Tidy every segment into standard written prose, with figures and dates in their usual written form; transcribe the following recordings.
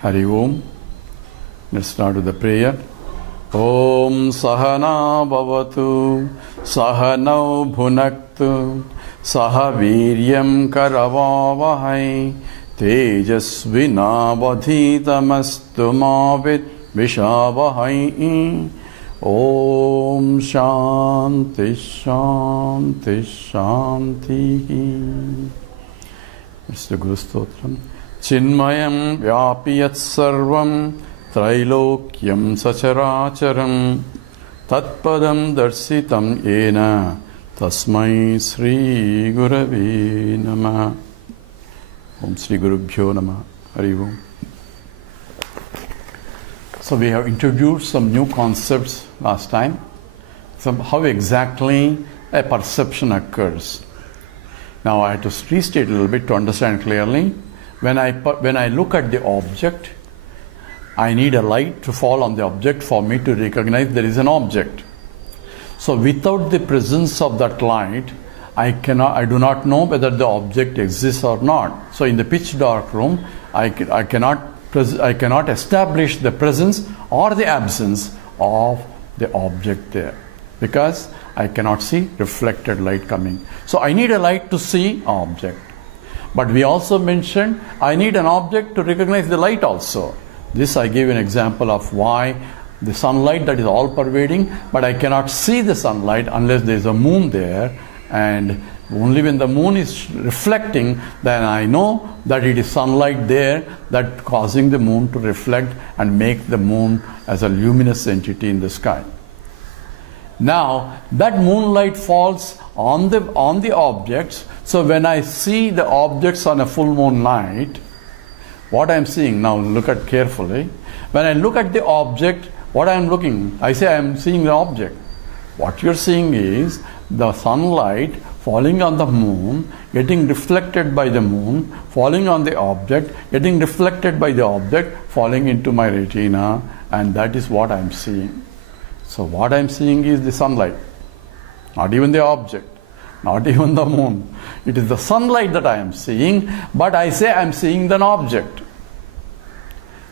Hari Om. Let's start with the prayer. Om Sahana Bhavatu Sahanau Bhunaktu Saha Viryam Karavavahai Tejasvinavadhitamastu Mavit Vishavahai. Om Shanti Shanti Shanti. It's the Guru Stotram. Chinmayam Vyapiyat Sarvam Trailokyam Sacharacharam Tatpadam Darsitam Yena Tasmai Sri Gurave Namah. Om Sri Gurubhyo Namah. Hari Om. So we have introduced some new concepts last time. How exactly a perception occurs. Now I have to restate a little bit to understand clearly. When I look at the object, I need a light to fall on the object for me to recognize there is an object. So without the presence of that light, I do not know whether the object exists or not. So in the pitch dark room, I cannot establish the presence or the absence of the object there, because I cannot see reflected light coming. So I need a light to see object. But we also mentioned I need an object to recognize the light also. This I gave an example of why the sunlight that is all pervading, but I cannot see the sunlight unless there is a moon there, and only when the moon is reflecting, then I know that it is sunlight there that causing the moon to reflect and make the moon as a luminous entity in the sky. Now that moonlight falls on the objects. So when I see the objects on a full moon night, what I am seeing, now look at carefully. When I look at the object, what I am looking, I say I am seeing the object. What you are seeing is the sunlight falling on the moon, getting reflected by the moon, falling on the object, getting reflected by the object, falling into my retina, and that is what I am seeing. So what I am seeing is the sunlight, not even the object, not even the moon. It is the sunlight that I am seeing, but I say I am seeing an object.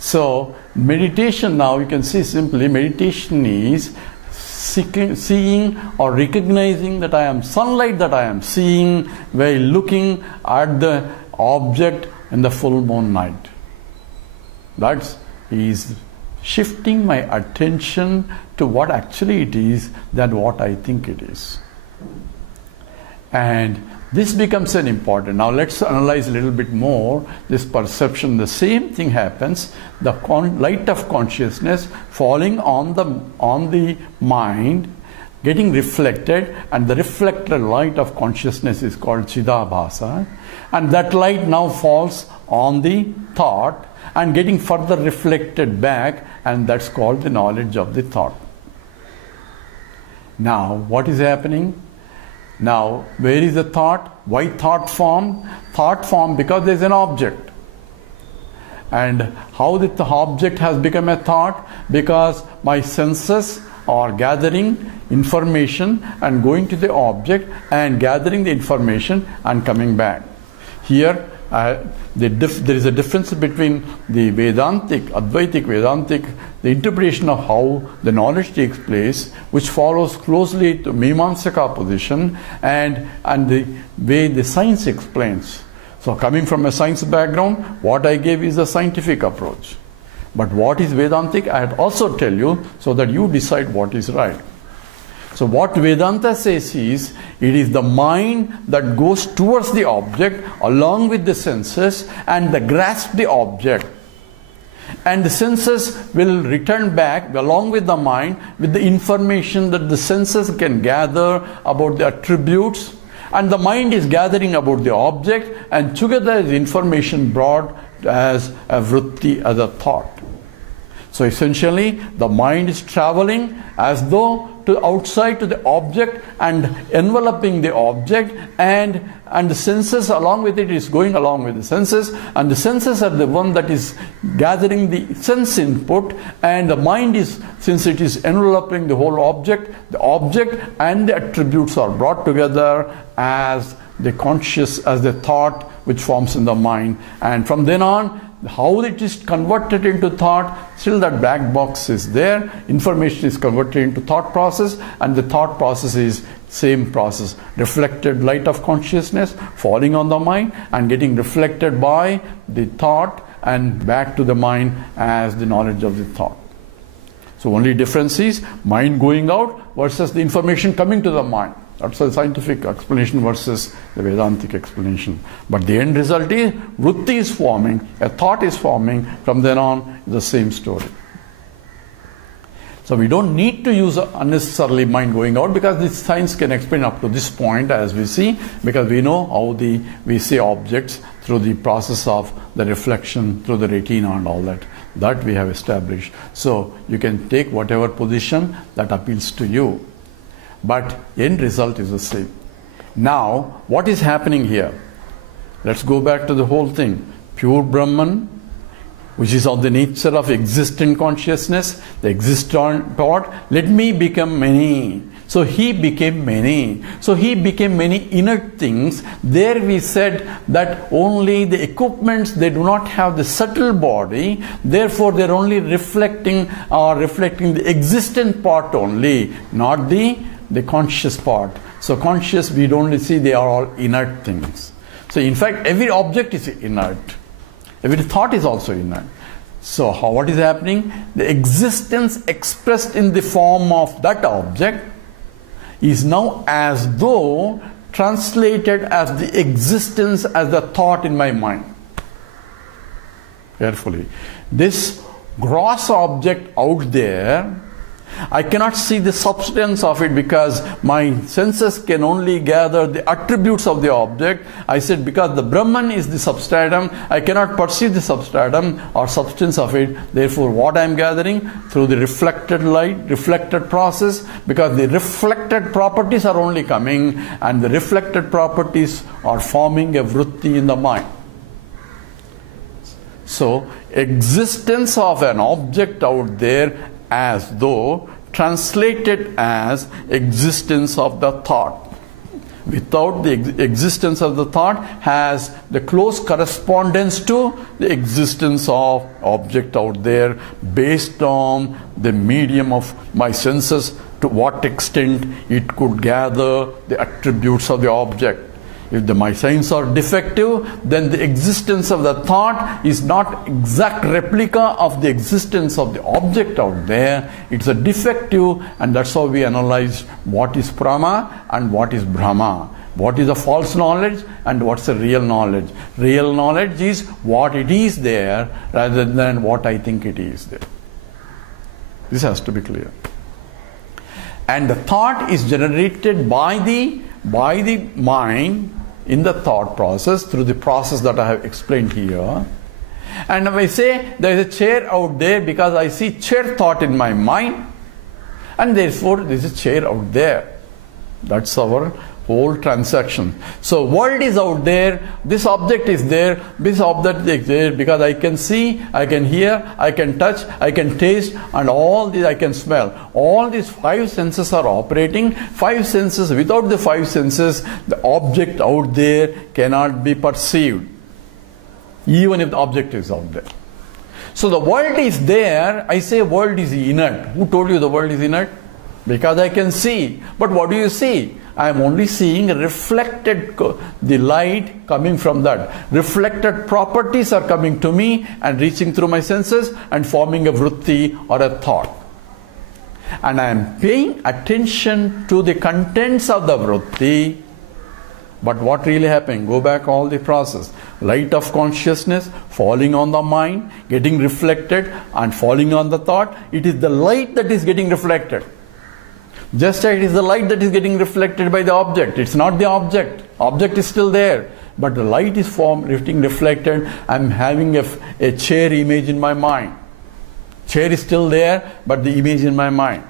So meditation, now you can see simply, meditation is seeing or recognizing that I am sunlight that I am seeing while looking at the object in the full moon night. That is shifting my attention to what actually it is than what I think it is. And this becomes an important. Now let's analyze a little bit more this perception. The same thing happens. The light of consciousness falling on the mind, getting reflected, and the reflected light of consciousness is called Chidabhasa, and that light now falls on the thought and getting further reflected back, and that's called the knowledge of the thought. Now what is happening? Now where is the thought? Why thought formed? Thought formed because there is an object. And how the object has become a thought? Because my senses are gathering information and going to the object and gathering the information and coming back. Here there is a difference between the Vedantic, Advaitic Vedantic, the interpretation of how the knowledge takes place, which follows closely to Mimamsaka position, and the way the science explains. So coming from a science background, what I gave is a scientific approach. But what is Vedantic, I had also tell you so that you decide what is right. So what Vedanta says is, it is the mind that goes towards the object along with the senses and grasp the object. And the senses will return back along with the mind with the information that the senses can gather about the attributes, and the mind is gathering about the object, and together is information brought as a vritti, as a thought. So essentially the mind is traveling as though to outside to the object and enveloping the object, and the senses along with it is going along with the senses, and the senses are the one that is gathering the sense input, and the mind is, since it is enveloping the whole object, the object and the attributes are brought together as the conscious, as the thought which forms in the mind, and from then on how it is converted into thought, still that black box is there. Information is converted into thought process, and the thought process is same process. Reflected light of consciousness falling on the mind and getting reflected by the thought and back to the mind as the knowledge of the thought. So only difference is mind going out versus the information coming to the mind. That's a scientific explanation versus the Vedantic explanation. But the end result is vritti is forming, a thought is forming, from then on the same story. So we don't need to use unnecessarily mind going out, because this science can explain up to this point as we see, because we know how we see objects through the process of the reflection through the retina and all that. That we have established. So you can take whatever position that appeals to you. But end result is the same. Now, what is happening here? Let's go back to the whole thing. Pure Brahman, which is of the nature of existent consciousness, the existent thought, let me become many. So he became many. So he became many inert things. There we said that only the equipments, they do not have the subtle body, therefore they are only reflecting the existent part only, not the conscious part. So conscious, we don't see, they are all inert things. So in fact, every object is inert. Every thought is also inert. So what is happening? The existence expressed in the form of that object is now as though translated as the existence as the thought in my mind. Carefully. This gross object out there, I cannot see the substance of it because my senses can only gather the attributes of the object. I said because the Brahman is the substratum, I cannot perceive the substratum or substance of it. Therefore, what I am gathering? Through the reflected light, reflected process, because the reflected properties are only coming, and the reflected properties are forming a vritti in the mind. So, existence of an object out there as though translated as existence of the thought. Without the existence of the thought has the close correspondence to the existence of object out there based on the medium of my senses, to what extent it could gather the attributes of the object. If my signs are defective, then the existence of the thought is not exact replica of the existence of the object out there. It's a defective, and that's how we analyze what is prama and what is brahma. What is a false knowledge and what's a real knowledge. Real knowledge is what it is there rather than what I think it is there. This has to be clear. And the thought is generated by the mind in the thought process through the process that I have explained here. And if I say there is a chair out there because I see chair thought in my mind, and therefore there is a chair out there. That's our whole transaction. So world is out there, this object is there, this object is there because I can see, I can hear, I can touch, I can taste, and all these I can smell. All these five senses are operating. Five senses, without the five senses, the object out there cannot be perceived, even if the object is out there. So the world is there. I say world is inert. Who told you the world is inert? Because I can see. But what do you see? I am only seeing reflected, the light coming from that. Reflected properties are coming to me and reaching through my senses and forming a vritti or a thought. And I am paying attention to the contents of the vritti. But what really happened? Go back all the process. Light of consciousness falling on the mind, getting reflected and falling on the thought. It is the light that is getting reflected. Just as it is the light that is getting reflected by the object. It's not the object. Object is still there. But the light is getting reflected. I'm having a chair image in my mind. Chair is still there, but the image in my mind.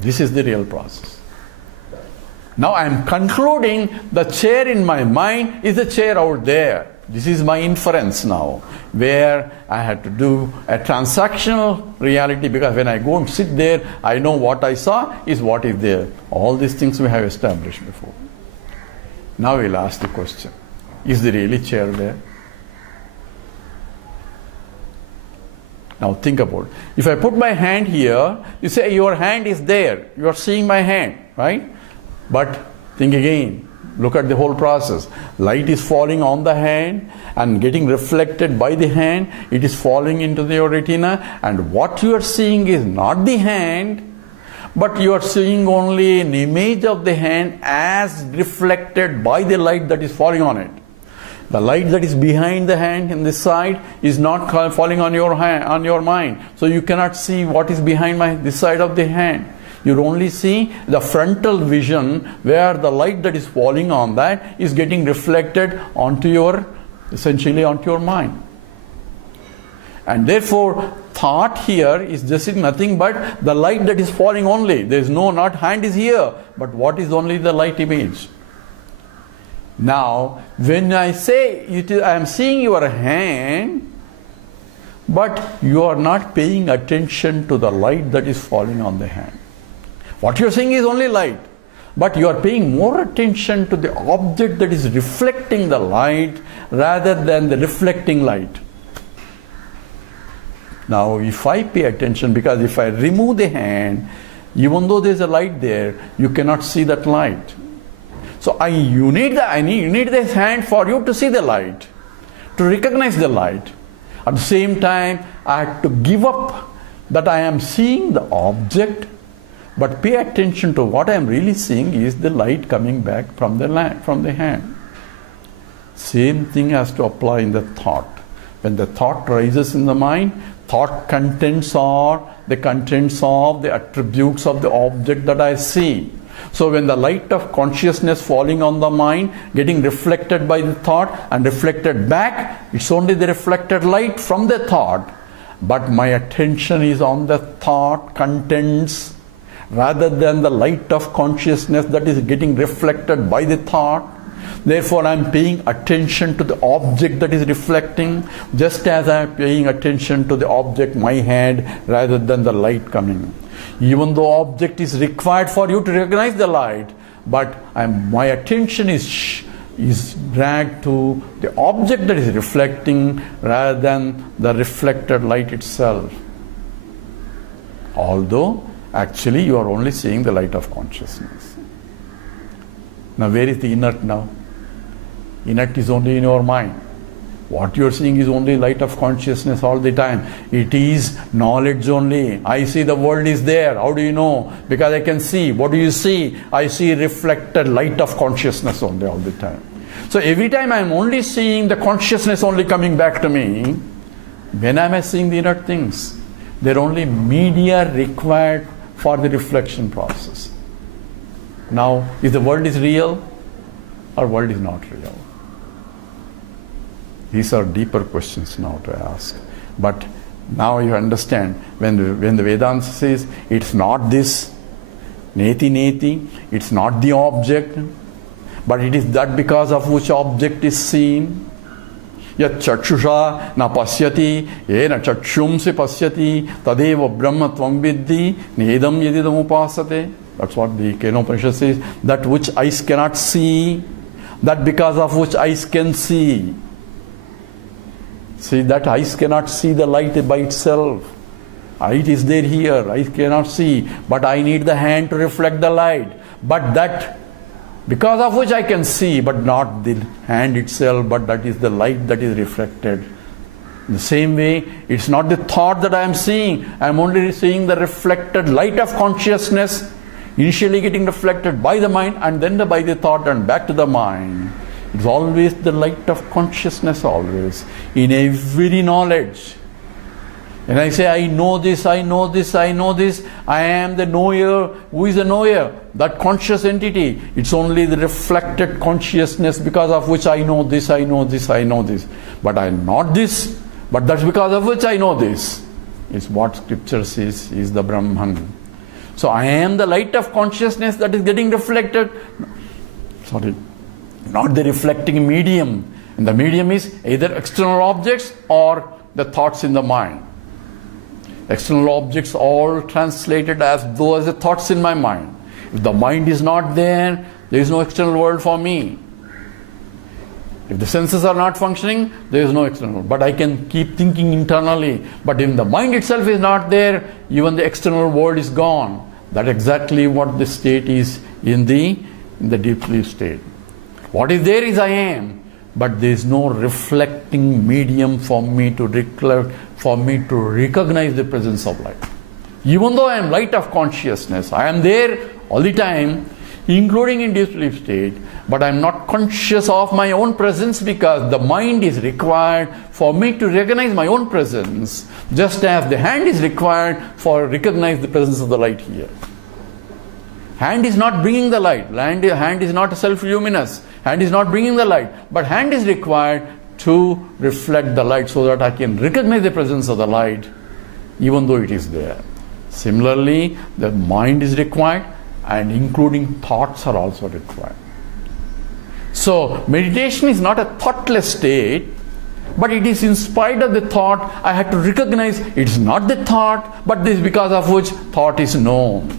This is the real process. Now I'm concluding the chair in my mind is the chair out there. This is my inference now, where I had to do a transactional reality, because when I go and sit there, I know what I saw is what is there. All these things we have established before. Now we'll ask the question, is there really chair there? Now think about it. If I put my hand here, you say your hand is there. You are seeing my hand, right? But think again. Look at the whole process. Light is falling on the hand and getting reflected by the hand. It is falling into your retina, and what you are seeing is not the hand, but you are seeing only an image of the hand as reflected by the light that is falling on it. The light that is behind the hand in this side is not falling on your hand, on your mind. So you cannot see what is behind this side of the hand. You only see the frontal vision where the light that is falling on that is getting reflected onto your, essentially onto your mind. And therefore, thought here is just nothing but the light that is falling only. There is no, not hand is here, but what is only the light image. Now, when I say I am seeing your hand, but you are not paying attention to the light that is falling on the hand. What you are seeing is only light, but you are paying more attention to the object that is reflecting the light rather than the reflecting light. Now, if I pay attention, because if I remove the hand, even though there is a light there, you cannot see that light. So you need this hand for you to see the light, to recognize the light. At the same time, I have to give up that I am seeing the object, but pay attention to what I am really seeing is the light coming back from the hand. Same thing has to apply in the thought. When the thought rises in the mind, thought contents are the contents of the attributes of the object that I see. So when the light of consciousness falling on the mind, getting reflected by the thought and reflected back, it's only the reflected light from the thought. But my attention is on the thought contents rather than the light of consciousness that is getting reflected by the thought. Therefore, I am paying attention to the object that is reflecting, just as I am paying attention to the object, my hand, rather than the light coming. Even though object is required for you to recognize the light, but my attention is dragged to the object that is reflecting rather than the reflected light itself. Although, actually, you are only seeing the light of consciousness. Now, where is the inert now? Inert is only in your mind. What you are seeing is only light of consciousness all the time. It is knowledge only. I see the world is there. How do you know? Because I can see. What do you see? I see reflected light of consciousness only all the time. So every time I am only seeing the consciousness only coming back to me, when am I seeing the inert things? They are only media required for the reflection process. Now, is the world is real or world is not real? These are deeper questions now to ask. But now you understand, when the Vedanta says it's not this, neti neti, it's not the object, but it is that because of which object is seen. Yat chakshusha na pasyati, yena chakshumsi pasyati, tadeva brahma tvam viddhi, nedam yedidam upasate. That's what the Upanishad says. That which eyes cannot see, that because of which eyes can see. See, that eyes cannot see the light by itself. Light is there here, eyes cannot see, but I need the hand to reflect the light. But that, because of which I can see, but not the hand itself, but that is the light that is reflected. In the same way, it's not the thought that I am seeing. I am only seeing the reflected light of consciousness, initially getting reflected by the mind and then by the thought and back to the mind. It's always the light of consciousness, always, in every knowledge. When I say I know this, I know this, I know this, I am the knower. Who is the knower? That conscious entity. It's only the reflected consciousness because of which I know this, I know this, I know this. But I am not this, but that's because of which I know this. It's what scripture says is the Brahman. So I am the light of consciousness that is getting reflected. Not the reflecting medium. And the medium is either external objects or the thoughts in the mind. External objects all translated as those the thoughts in my mind. If the mind is not there, there is no external world for me. If the senses are not functioning, there is no external world. But I can keep thinking internally. But if the mind itself is not there, even the external world is gone. That's exactly what the state is in the deep sleep state. What is there is I am. But there is no reflecting medium for me to reflect, for me to recognize the presence of light. Even though I am light of consciousness, I am there all the time, including in deep sleep state, but I am not conscious of my own presence because the mind is required for me to recognize my own presence, just as the hand is required for recognize the presence of the light here. Hand is not bringing the light. Hand is not self-luminous. Hand is not bringing the light. But hand is required to reflect the light so that I can recognize the presence of the light even though it is there. Similarly, the mind is required and including thoughts are also required. So, meditation is not a thoughtless state, but it is in spite of the thought, I have to recognize it's not the thought, but this because of which thought is known.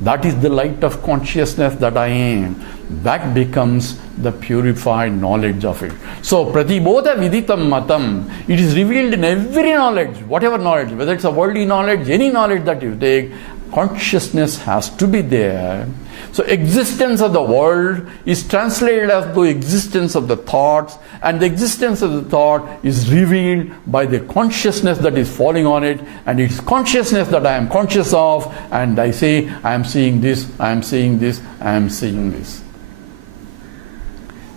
That is the light of consciousness that I am. That becomes the purified knowledge of it. So, pratibodha viditam matam, it is revealed in every knowledge, whatever knowledge, whether it's a worldly knowledge, any knowledge that you take, consciousness has to be there. So existence of the world is translated as the existence of the thoughts, and the existence of the thought is revealed by the consciousness that is falling on it, and it's consciousness that I am conscious of, and I say I am seeing this, I am seeing this, I am seeing this.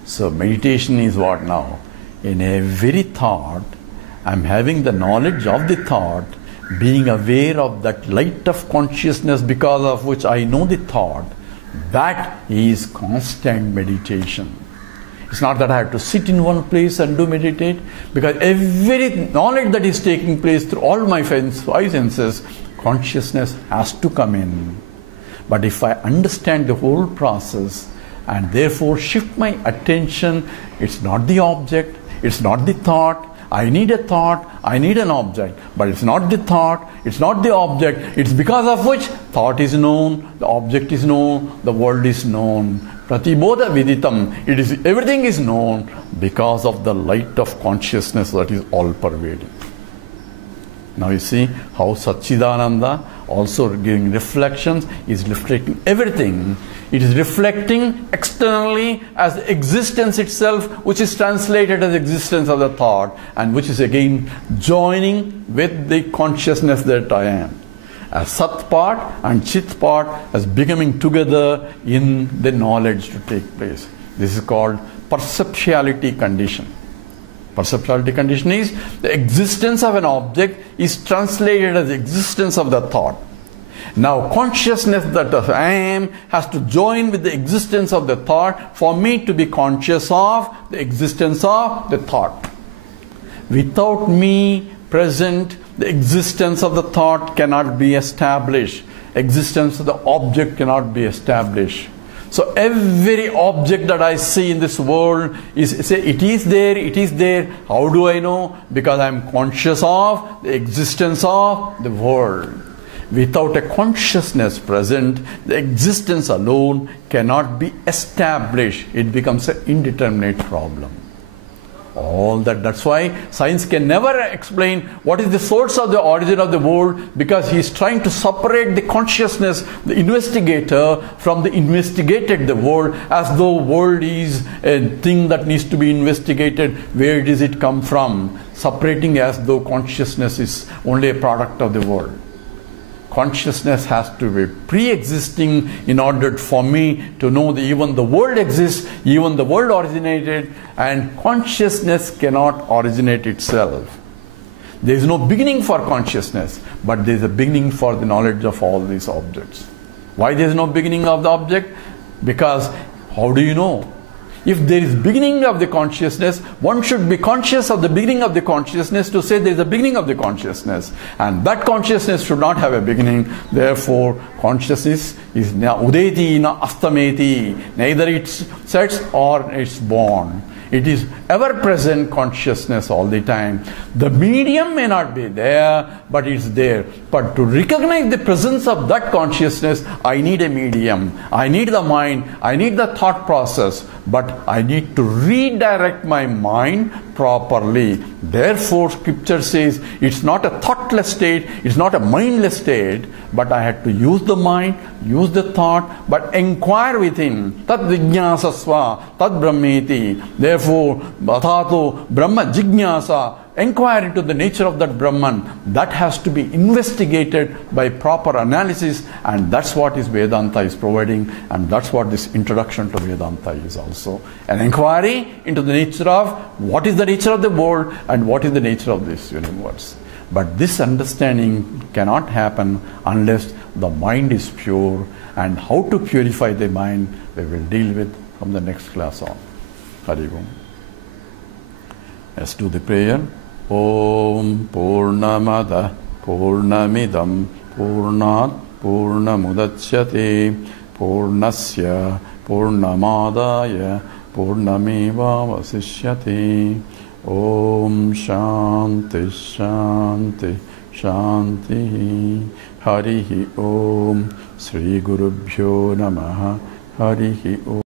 So meditation is what now? In every thought, I am having the knowledge of the thought, being aware of that light of consciousness because of which I know the thought. That is constant meditation. It's not that I have to sit in one place and do meditate, because every knowledge that is taking place through all my five senses, consciousness has to come in. But if I understand the whole process and therefore shift my attention, it's not the object, it's not the thought. I need a thought, I need an object, but it's not the thought, it's not the object, it's because of which thought is known, the object is known, the world is known. Pratibodha viditam, it is, everything is known because of the light of consciousness that is all pervading. Now you see how Satchidananda, also giving reflections, is reflecting everything. It is reflecting externally as existence itself, which is translated as existence of the thought, and which is again joining with the consciousness that I am. As Sat part and Chit part as becoming together in the knowledge to take place. This is called perceptuality condition. Perceptuality condition is the existence of an object is translated as existence of the thought. Now consciousness that I am has to join with the existence of the thought for me to be conscious of the existence of the thought. Without me present, the existence of the thought cannot be established. Existence of the object cannot be established. So every object that I see in this world is, say, it is there, it is there. How do I know? Because I am conscious of the existence of the world. Without a consciousness present, the existence alone cannot be established. It becomes an indeterminate problem. All that's why science can never explain what is the source of the origin of the world, because he is trying to separate the consciousness, the investigator, from the investigated the world, as though world is a thing that needs to be investigated. Where does it come from? Separating as though consciousness is only a product of the world. Consciousness has to be pre-existing in order for me to know that even the world exists, even the world originated, and consciousness cannot originate itself. There is no beginning for consciousness, but there is a beginning for the knowledge of all these objects. Why there is no beginning of the object? Because how do you know? If there is beginning of the consciousness, one should be conscious of the beginning of the consciousness to say there is a beginning of the consciousness. And that consciousness should not have a beginning. Therefore, consciousness is na udeti na astameti. Neither it sets or it's born. It is ever-present consciousness all the time. The medium may not be there, but it's there. But to recognize the presence of that consciousness, I need a medium. I need the mind. I need the thought process. But I need to redirect my mind properly. Therefore, Scripture says it's not a thoughtless state, it's not a mindless state, but I had to use the mind, use the thought, but inquire within. Tad vijñāsasva, tad brahmeti. Therefore, bhathato brahma jignasa. Inquire into the nature of that Brahman. That has to be investigated by proper analysis, and that's what is Vedanta is providing, and that's what this introduction to Vedanta is also. An inquiry into the nature of what is the nature of the world and what is the nature of this universe. But this understanding cannot happen unless the mind is pure, and how to purify the mind we will deal with from the next class on. Hari Om. Let's do the prayer. Om Purnamada Purnamidam Purnat Purnamudachyate Purnasya Purnamadaya Purnameva Vasishyate. Om Shanti Shanti Shanti. Harihi Om. Sri Gurubhyo Namaha. Harihi Om.